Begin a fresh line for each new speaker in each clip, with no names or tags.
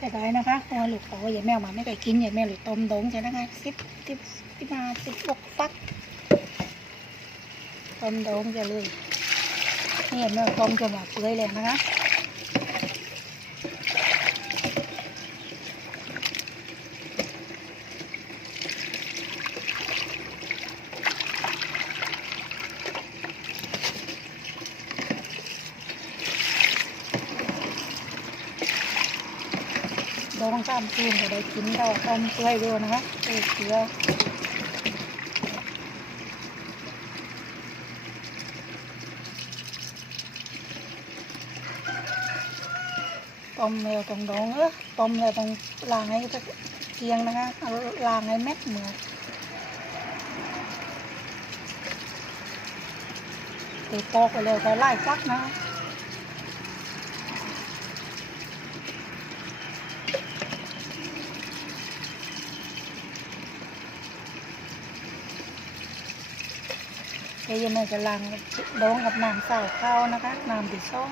สียด้นะคะเพราะว่าลูกโตอย่าแมวมาไม่เคยกินอย่าแมวหรือต้มดงใช่นะคะสิบสิบสิบมาสิบหกฟักต้มดงจะเลยนี่แมวต้มจนแบบเปื่อยเลยนะคะ ดองข้ามคืนจะได้กินเราต้มเปื่อยด้วยนะคะเปื่ออเกลือต้มแล้วต้องดองเออต้มแล้วต้องล้างให้เกลียงนะคะเอาล้างให้แม็กเหมือนตีปอกไปเลยก็ไล่ฟักนะ เดี๋ยวยังไงจะล้างดองกับน้ำเสาข้าวนะคะ น้ำติดช่อง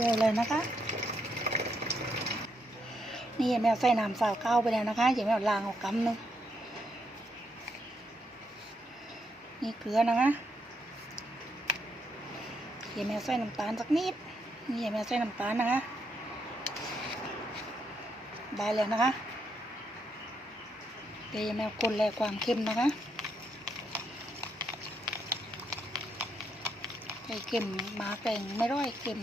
เร็วเลยนะคะ นี่แมวใส่น้ำสาวข้าไปแล้วนะคะอย่าแมวล้างออกกำหนึงนี่เกลือนะคะอย่าแมวใส่น้ำตาลสักนิด นี่อย่าแมวใส่น้ำตาลนะคะ ได้แล้วนะคะเดี๋ยวอย่าแมวคนแลความเค็มนะคะไอ้เค็มมาแปลงไม่ร้อยเค็ม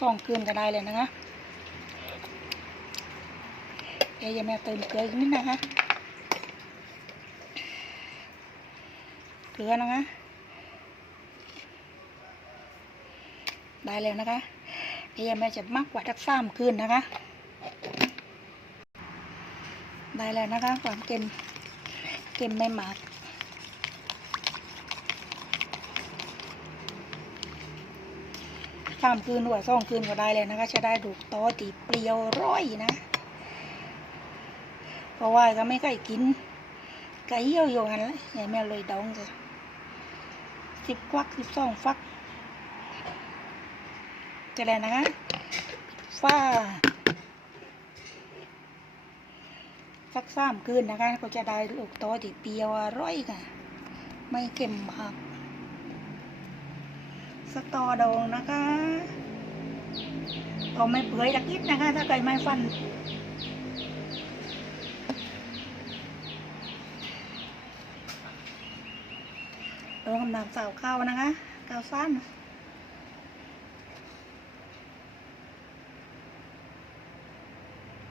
สองคืนก็ได้เลยนะคะเดี๋ยวย่าแม่เติมเกลืออีกนิดนะคะ เกลือนะคะ ได้แล้วนะคะเดี๋ยวย่าแม่จะมักกว่าทักสามคืนนะคะ ได้แล้วนะคะความเค็มเค็มไม่หมาก สามคืนหรือว่าสองคืนก็ได้เลยนะคะ จะได้ดูกโตตีเปรียวร้อยนะ เพราะว่าก็ไม่เคยกินไก่เยี่ยวอยู่หันเลยอย่าแม่เลยดองเลยสิบควักสิบสองฟักจะแล้วนะคะฟ้าสักสามคืนนะคะ ก็จะได้ลูกโตตีเปรียวอร่อยค่ะ ไม่เค็มมาก สตอดองนะคะพอไม่เปื่อยตะกิดนะคะ ถ้าเกิดไม่ฟันดองทำน้ำสาวข้าวนะคะข้าวสั้น